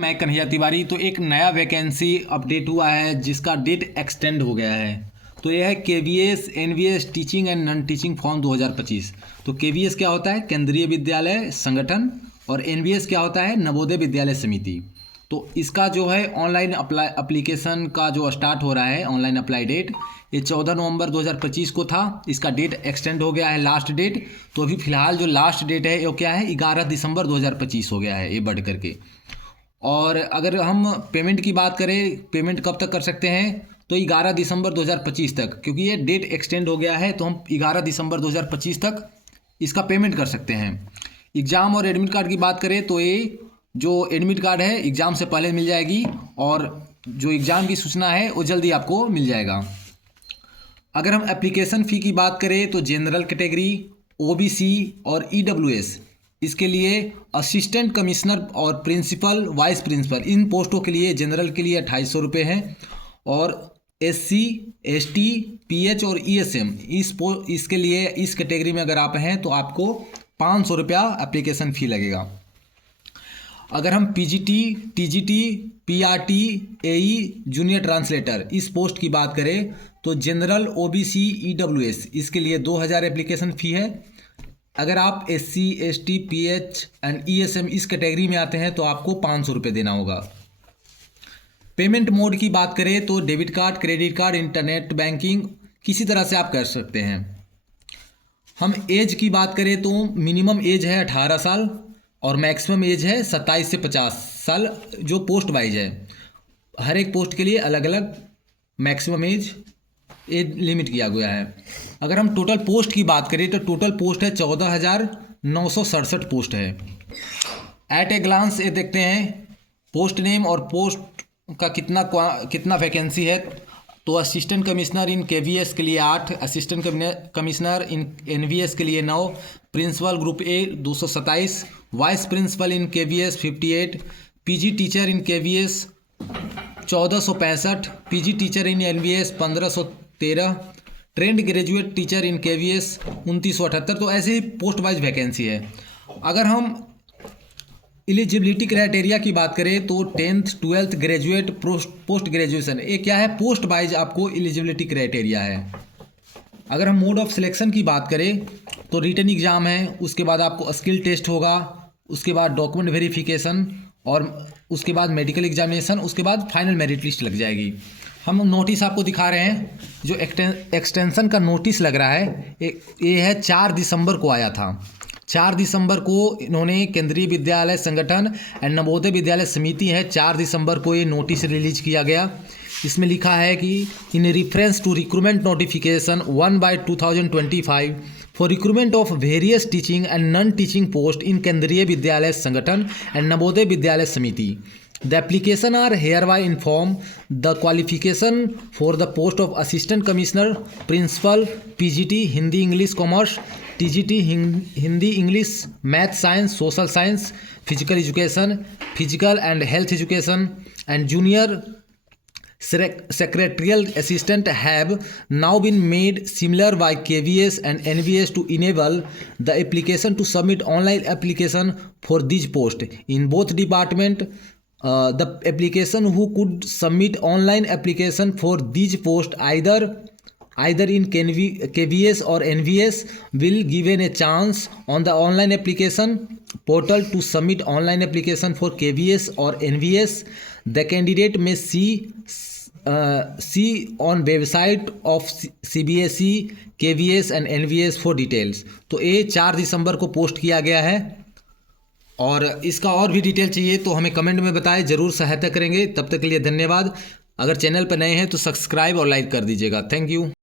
मैं कन्हैया तिवारी। तो एक नया वैकेंसी अपडेट हुआ है जिसका डेट एक्सटेंड हो गया है। तो यह है KVS NVS teaching and non teaching form 2025। तो KVS क्या होता है? केंद्रीय विद्यालय संगठन, और NVS क्या होता है? नवोदय विद्यालय समिति। तो इसका जो है ऑनलाइन अप्लाई एप्लीकेशन का जो स्टार्ट हो रहा है, ऑनलाइन अप्लाई डेट ये 14 नवंबर 2025 को था। इसका डेट एक्सटेंड हो गया है, लास्ट डेट। तो अभी फिलहाल जो लास्ट डेट है वो क्या है? 11 दिसंबर 2025 हो गया है ये बढ़ करके। और अगर हम पेमेंट की बात करें, पेमेंट कब तक कर सकते हैं? तो 11 दिसंबर 2025 तक, क्योंकि ये डेट एक्सटेंड हो गया है तो हम 11 दिसंबर 2025 तक इसका पेमेंट कर सकते हैं। एग्ज़ाम और एडमिट कार्ड की बात करें तो ये जो एडमिट कार्ड है एग्ज़ाम से पहले मिल जाएगी, और जो एग्ज़ाम की सूचना है वो जल्दी आपको मिल जाएगा। अगर हम एप्लीकेशन फ़ी की बात करें तो जनरल कैटेगरी, OBC और EWS इसके लिए असिस्टेंट कमिश्नर और प्रिंसिपल, वाइस प्रिंसिपल, इन पोस्टों के लिए जनरल के लिए 2800 रुपये हैं, और SC ST PH और ESM इसके लिए, इस कैटेगरी में अगर आप हैं तो आपको 500 रुपया एप्लीकेशन फ़ी लगेगा। अगर हम PGT TGT PRT AE junior translator इस पोस्ट की बात करें तो जनरल OBC EWS इसके लिए 2000 एप्लीकेशन फ़ी है। अगर आप SC ST PH and ESM इस कैटेगरी में आते हैं तो आपको 500 रुपये देना होगा। पेमेंट मोड की बात करें तो debit card, credit card, internet banking किसी तरह से आप कर सकते हैं। हम एज की बात करें तो मिनिमम एज है 18 साल और मैक्सिमम एज है 27 से 50 साल, जो पोस्ट वाइज है। हर एक पोस्ट के लिए अलग अलग मैक्सिमम एज लिमिट किया गया है। अगर हम टोटल पोस्ट की बात करें तो टोटल पोस्ट है 14,967 पोस्ट है। एट ए ग्लांस ये देखते हैं पोस्ट नेम और पोस्ट का कितना वैकेंसी है। तो असिस्टेंट कमिश्नर इन KVS के लिए 8, असिस्टेंट कमिश्नर इन NVS के लिए 9, principal group A 227, vice principal in KVS 58, PG teacher in KVS 1465, PG teacher in NVS 1513, trained graduate teacher in KVS 2978। तो ऐसे ही पोस्ट वाइज वैकेंसी है। अगर हम एलिजिबिलिटी क्राइटेरिया की बात करें तो 10th 12th graduate, post graduation, ये क्या है? पोस्ट वाइज आपको एलिजिबिलिटी क्राइटेरिया है। अगर हम मोड ऑफ सिलेक्शन की बात करें तो रिटन एग्ज़ाम है, उसके बाद आपको स्किल टेस्ट होगा, उसके बाद डॉक्यूमेंट वेरिफिकेशन, और उसके बाद मेडिकल एग्जामिनेशन, उसके बाद फाइनल मेरिट लिस्ट लग जाएगी। हम नोटिस आपको दिखा रहे हैं, जो एक्सटेंशन का नोटिस लग रहा है ये है 4 दिसंबर को आया था। 4 दिसंबर को इन्होंने केंद्रीय विद्यालय संगठन एंड नवोदय विद्यालय समिति है, 4 दिसंबर को ये नोटिस रिलीज किया गया। इसमें लिखा है कि in reference to recruitment notification 1/2025 for recruitment of various teaching and non teaching post in Kendriya Vidyalaya संगठन एंड नवोदय विद्यालय समिति, the application are hereby inform the qualification for the post of assistant commissioner, principal, PGT Hindi English commerce, TGT Hindi English math science social science, physical education physical and health education, and junior secretarial assistant have now been made similar by KVS and NVS to enable the application to submit online application for these posts in both department. The application who could submit online application for these posts either in KVS or NVS will given a chance on the online application portal to submit online application for KVS or NVS. The candidate may see on website of CBSE, KVS and NVS for details. तो ये 4 दिसंबर को post किया गया है, और इसका और भी डिटेल चाहिए तो हमें कमेंट में बताएं, ज़रूर सहायता करेंगे। तब तक के लिए धन्यवाद। अगर चैनल पर नए हैं तो सब्सक्राइब और लाइक कर दीजिएगा। Thank you.